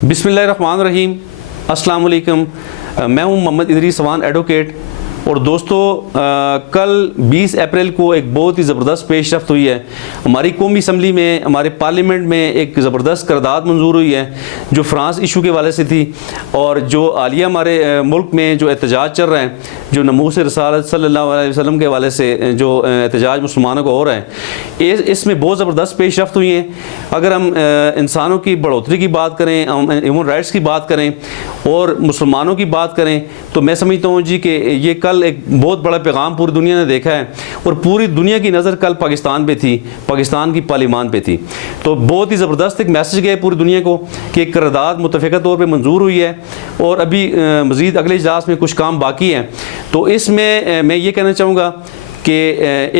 बिस्मिल्लाहिर्रहमानिर्रहीम। अस्सलाम वालेकुम। मैं हूं मोहम्मद इदरीस अवान एडवोकेट। और दोस्तों, कल 20 अप्रैल को एक बहुत ही ज़बरदस्त पेशरफ्त हुई है। हमारी कौमी असम्बली में, हमारे पार्लियामेंट में एक ज़बरदस्त करारदाद मंजूर हुई है जो फ़्रांस इशू के वाले से थी। और जो हालिया हमारे मुल्क में जो एहतजाज चल रहा है, जो नमूस रसालत सल्लल्लाहु अलैहि वसल्लम के वाले से जो एहतजाज मुसलमानों को हो रहा है, इसमें बहुत ज़बरदस्त पेशरफ्त हुई है। अगर हम इंसानों की बढ़ोतरी की बात करें, हम ह्यूमन राइट्स की बात करें और मुसलमानों की बात करें, तो मैं समझता हूँ जी कि ये कल एक बहुत बड़ा पैगाम पूरी दुनिया ने देखा है। और पूरी दुनिया की नज़र कल पाकिस्तान पे थी, पाकिस्तान की पार्लियामान पे थी। तो बहुत ही ज़बरदस्त एक मैसेज गया पूरी दुनिया को कि एक करारदाद मुतफ़िक़ा तौर पे मंजूर हुई है और अभी मज़ीद अगले इजलास में कुछ काम बाकी है। तो इसमें मैं ये कहना चाहूँगा कि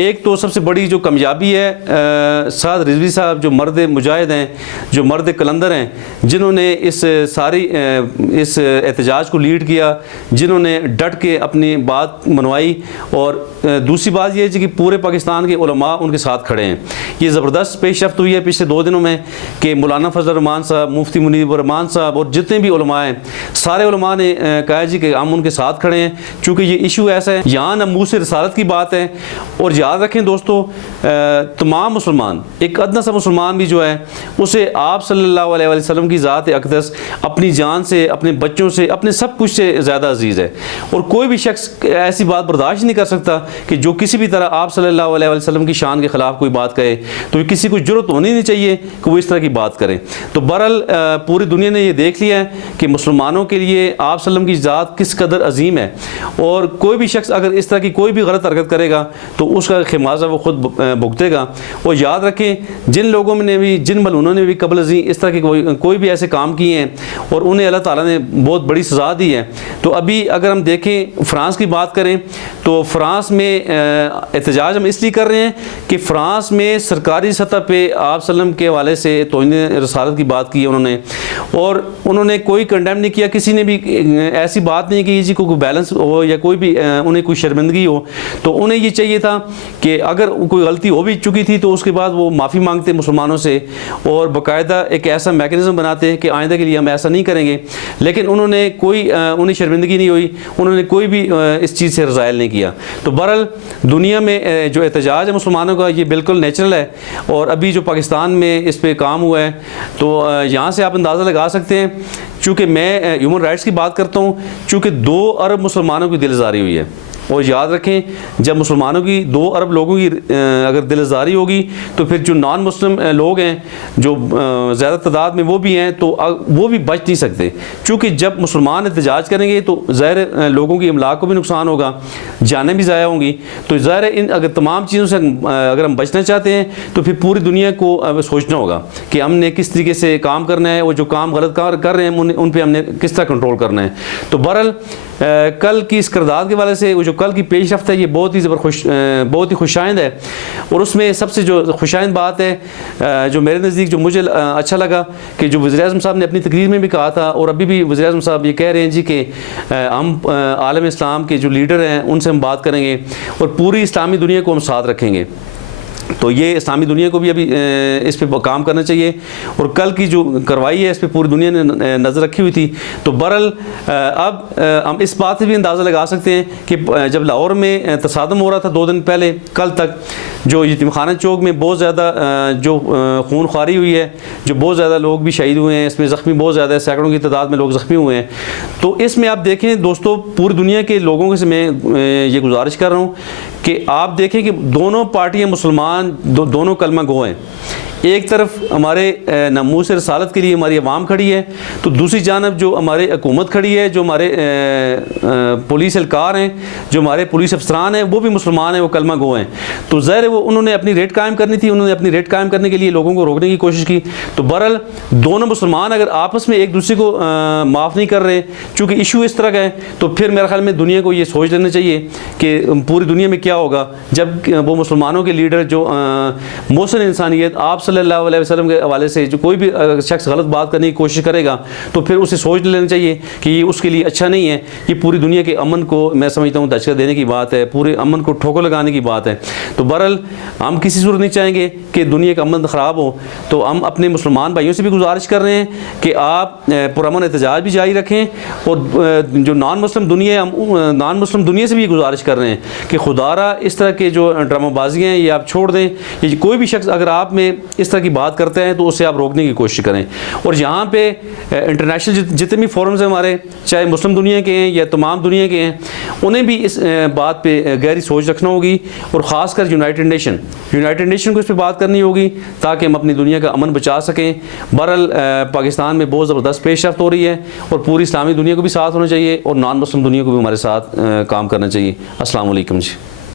एक तो सबसे बड़ी जो कामयाबी है, साद रिजवी साहब जो मर्द मुजाहिद हैं, जो मर्द कलंदर हैं, जिन्होंने इस सारी इस एहतजाज को लीड किया, जिन्होंने डट के अपनी बात मनवाई। और दूसरी बात यह है कि पूरे पाकिस्तान के उलमा उनके साथ खड़े हैं। ये ज़बरदस्त पेशरफ्त हुई है पिछले 2 दिनों में कि मौलाना फजल रहमान साहब, मुफ्ती मुनीब रहमान साहब और जितने भी उलमा हैं, सारे उलमा ने कहा जी कि हम उनके साथ खड़े हैं, चूँकि ये इशू ऐसा है। यहाँ नमूस रसालत की बात है। और याद रखें दोस्तों, तमाम मुसलमान, एक अदना सा मुसलमान भी जो है, उसे आप सल्लल्लाहु अलैहि वसल्लम की ज़ात अक़दस अपनी जान से, अपने बच्चों से, अपने सब कुछ से ज़्यादा अजीज़ है। और कोई भी शख्स ऐसी बात बर्दाश्त नहीं कर सकता कि जो किसी भी तरह आप सल्लल्लाहु अलैहि वसल्लम की शान के ख़िलाफ़ कोई बात कहे। तो किसी को ज़रूरत होनी नहीं चाहिए कि वो इस तरह की बात करें। तो बहरहाल पूरी दुनिया ने ये देख लिया है कि मुसलमानों के लिए आप सल्लम की ज़ात किस कदर अजीम है। और कोई भी शख्स अगर इस तरह की कोई भी गलत हरकत करेगा तो उसका खिमाजा वो खुद भुगतेगा। और याद रखें, जिन लोगों ने भी, जिन मलूनों ने भी कबल अज़ीं इस तरह के कोई भी ऐसे काम किए हैं और उन्हें अल्लाह ताला ने बहुत बड़ी सज़ा दी है। तो अभी अगर हम देखें, फ़्रांस की बात करें तो फ़्रांस में एहतजाज हम इसलिए कर रहे हैं कि फ़्रांस में सरकारी सतह पे आप सल्लम के हवाले से तौहीन रसालत की बात की है उन्होंने। और उन्होंने कोई कंडेम नहीं किया, किसी ने भी ऐसी बात नहीं की जी कोई बैलेंस हो या कोई भी उन्हें कोई शर्मिंदगी हो। तो उन्हें ये चाहिए था कि अगर कोई गलती हो भी चुकी थी तो उसके बाद वो माफ़ी मांगते मुसलमानों से और बाकायदा एक ऐसा मैकेनिज़्म बनाते कि आइंदा के लिए हम ऐसा नहीं करेंगे। लेकिन उन्होंने कोई उन्हें शर्मिंदगी नहीं हुई, उन्होंने कोई भी इस चीज़ से रज़ाइल नहीं किया। तो बहरहाल दुनिया में जो एहतजाज है मुसलमानों का, ये बिल्कुल नेचुरल है। और अभी जो पाकिस्तान में इस पर काम हुआ है, तो यहाँ से आप अंदाज़ा लगा सकते हैं, चूँकि मैं ह्यूमन राइट्स की बात करता हूँ, चूँकि 2 अरब मुसलमानों की दिलज़ारी हुई है। और याद रखें, जब मुसलमानों की 2 अरब लोगों की अगर दिलज़ारी होगी तो फिर जो नॉन मुस्लिम लोग हैं, जो ज़्यादा तादाद में वो भी हैं, तो वो भी बच नहीं सकते। चूँकि जब मुसलमान एहतजाज करेंगे तो ज़ाहिर लोगों की अमलाक को भी नुकसान होगा, जानें भी ज़ाया होंगी। तो ज़ाहिर इन अगर तमाम चीज़ों से अगर हम बचना चाहते हैं तो फिर पूरी दुनिया को सोचना होगा कि हमने किस तरीके से काम करना है, और जो काम गलत कर रहे हैं उन पर हमने किस तरह कंट्रोल करना है। तो बहरहाल कल की इस करारदाद के वाले से जो कल की पेशरफ्त है, ये बहुत ही खुशाइंद है। और उसमें सबसे जो खुशाइंद बात है, जो मेरे नज़दीक जो मुझे अच्छा लगा, कि जो वज़ीर-ए-आज़म साहब ने अपनी तकरीर में भी कहा था, और अभी भी वज़ीर-ए-आज़म साहब ये कह रहे हैं जी कि हम आलम इस्लाम के जो लीडर हैं उनसे हम बात करेंगे और पूरी इस्लामी दुनिया को हम साथ रखेंगे। तो ये इस्लामी दुनिया को भी अभी इस पे काम करना चाहिए। और कल की जो कार्रवाई है, इस पे पूरी दुनिया ने नज़र रखी हुई थी। तो बहरहाल अब हम इस बात से भी अंदाज़ा लगा सकते हैं कि जब लाहौर में तसादम हो रहा था 2 दिन पहले, कल तक जो यतीमखाना चौक में बहुत ज़्यादा जो खून ख्वारी हुई है, जो बहुत ज़्यादा लोग भी शहीद हुए हैं, इसमें ज़ख्मी बहुत ज़्यादा है, सैकड़ों की तादाद में लोग ज़ख्मी हुए हैं। तो इसमें आप देखें दोस्तों, पूरी दुनिया के लोगों से मैं ये गुजारिश कर रहा हूँ कि आप देखें कि दोनों पार्टियाँ मुसलमान दोनों कलमा गो हैं। एक तरफ हमारे नमूस रसालत के लिए हमारी अवाम खड़ी है, तो दूसरी जानब जो हमारे हुकूमत खड़ी है, जो हमारे पुलिस एहलकार हैं, जो हमारे पुलिस अफसरान हैं, वो भी मुसलमान हैं, वो कलमा गो हैं। तो ज़ाहिर है वो उन्होंने अपनी रेट कायम करनी थी, उन्होंने अपनी रेट कायम करने के लिए लोगों को रोकने की कोशिश की। तो बहरहाल दोनों मुसलमान अगर आपस में एक दूसरे को माफ़ नहीं कर रहे, चूँकि इशू इस तरह का है, तो फिर मेरे ख्याल में दुनिया को ये सोच लेना चाहिए कि पूरी दुनिया में क्या होगा जब वो मुसलमानों के लीडर जो मोहसिन इंसानियत आप صلی اللہ علیہ وسلم کے حوالے سے جو کوئی بھی شخص غلط بات کرنے کی کوشش کرے گا تو پھر اسے سوچ لینا چاہیے کہ یہ اس کے لیے اچھا نہیں ہے. یہ پوری دنیا کے امن کو میں سمجھتا ہوں دھچکا دینے کی بات ہے, پورے امن کو ٹھوکر لگانے کی بات ہے. تو بہرحال ہم کسی صورت نہیں چاہیں گے کہ دنیا کا امن خراب ہو. تو ہم اپنے مسلمان بھائیوں سے بھی گزارش کر رہے ہیں کہ آپ پرامن احتجاج بھی جاری رکھیں, اور جو نان مسلم دنیا سے بھی یہ گزارش کر رہے ہیں کہ خدا را اس طرح کے جو ڈرامہ بازیاں ہیں یہ آپ چھوڑ دیں. یہ کوئی بھی شخص اگر آپ میں اس طرح کی بات کرتے ہیں تو اسے آپ روکنے کی کوشش کریں. اور یہاں پہ انٹرنیشنل جتنے بھی فورمز ہیں ہمارے, چاہے مسلم دنیا کے ہیں یا تمام دنیا کے ہیں, انہیں بھی اس بات پہ گہری سوچ رکھنا ہوگی, اور خاص کر یونائٹڈ نیشن کو اس پہ بات کرنی ہوگی تاکہ ہم اپنی دنیا کا امن بچا سکیں. بہرحال پاکستان میں بہت زبردست پیش رفت ہو رہی ہے, اور پوری اسلامی دنیا کو بھی ساتھ ہونا چاہیے, اور نان مسلم دنیا کو بھی ہمارے ساتھ کام کرنا چاہیے. السلام علیکم جی.